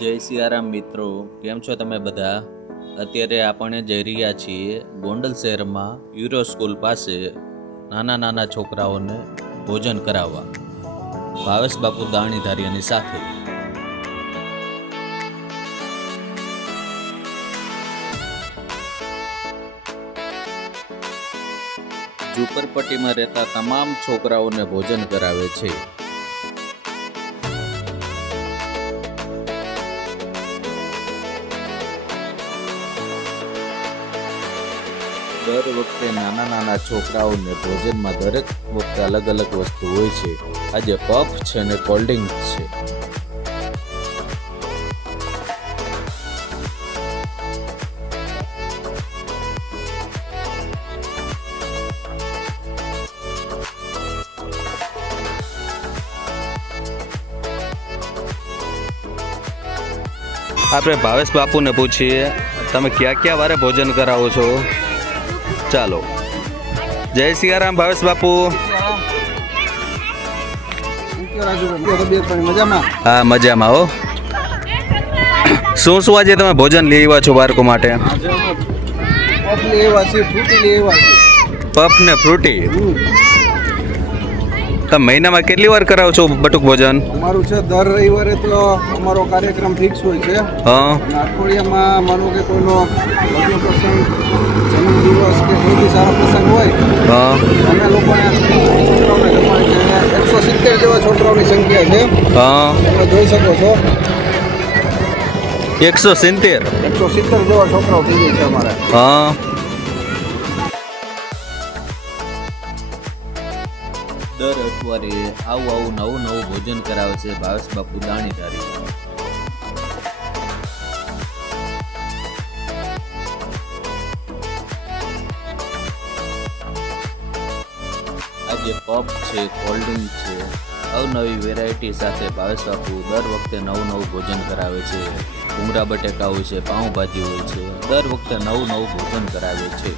જય સિયારામ મિત્રો, કેમ છો તમે બધા? અત્યારે આપણે જઈ રહ્યા છીએ ગોંડલ શહેરમાં યુરો સ્કૂલ પાસે નાના નાના છોકરાઓને ભોજન કરાવવા ભાવેશ બાપુ દાણીધારિયાની સાથે. ઝૂંપડપટ્ટીમાં રહેતા તમામ છોકરાઓને ભોજન કરાવે છે. દર વખતે નાના નાના છોકરાઓને ભોજનમાં દરેક વખતે અલગ અલગ વસ્તુ હોય છે. આજે પફ છે અને કોલ્ડ ડ્રિંક છે. આપણે ભાવેશ બાપુને પૂછીએ, તમે ક્યાં ક્યાં વારે ભોજન કરાવો છો? ચાલો. જય સિયારામ ભાવેશ બાપુ. હા, મજામાં હો. શું શું આજે તમે ભોજન લઈ આવ્યા છો બાળકો માટે? પફ ને ફ્રૂટી. તમે મહિનામાં કેટલી વાર કરાવો છો બટુક ભોજન? અમારું છે દર રવિવારે તો અમારો કાર્યક્રમ ફિક્સ હોય છે. હા. અઠવાડિયામાં માનો કે કોઈનો લગ્ન પ્રસંગ, જન્મદિવસ કે કોઈ બી સારો પ્રસંગ હોય, હા, અમે લોકોને છોકરાઓને જમાડીએ છીએ. 170 જેવા છોકરાઓની સંખ્યા છે. હા, તમે જોઈ શકો છો. 170 જેવા છોકરાઓ થઈ જાય છે અમારે. હા. દર અઠવાડિયે આવું નવું ભોજન કરાવે છે ભાવેશ બાપુ દાણીધારી. આજે પફ છે, કોલ્ડ ડ્રિંક છે, અવનવી વેરાયટી સાથે ભાવેશ બાપુ દર વખતે નવું ભોજન કરાવે છે. ભૂંગળા બટેકા હોય છે, પાઉંભાજી હોય છે, દર વખતે નવું ભોજન કરાવે છે.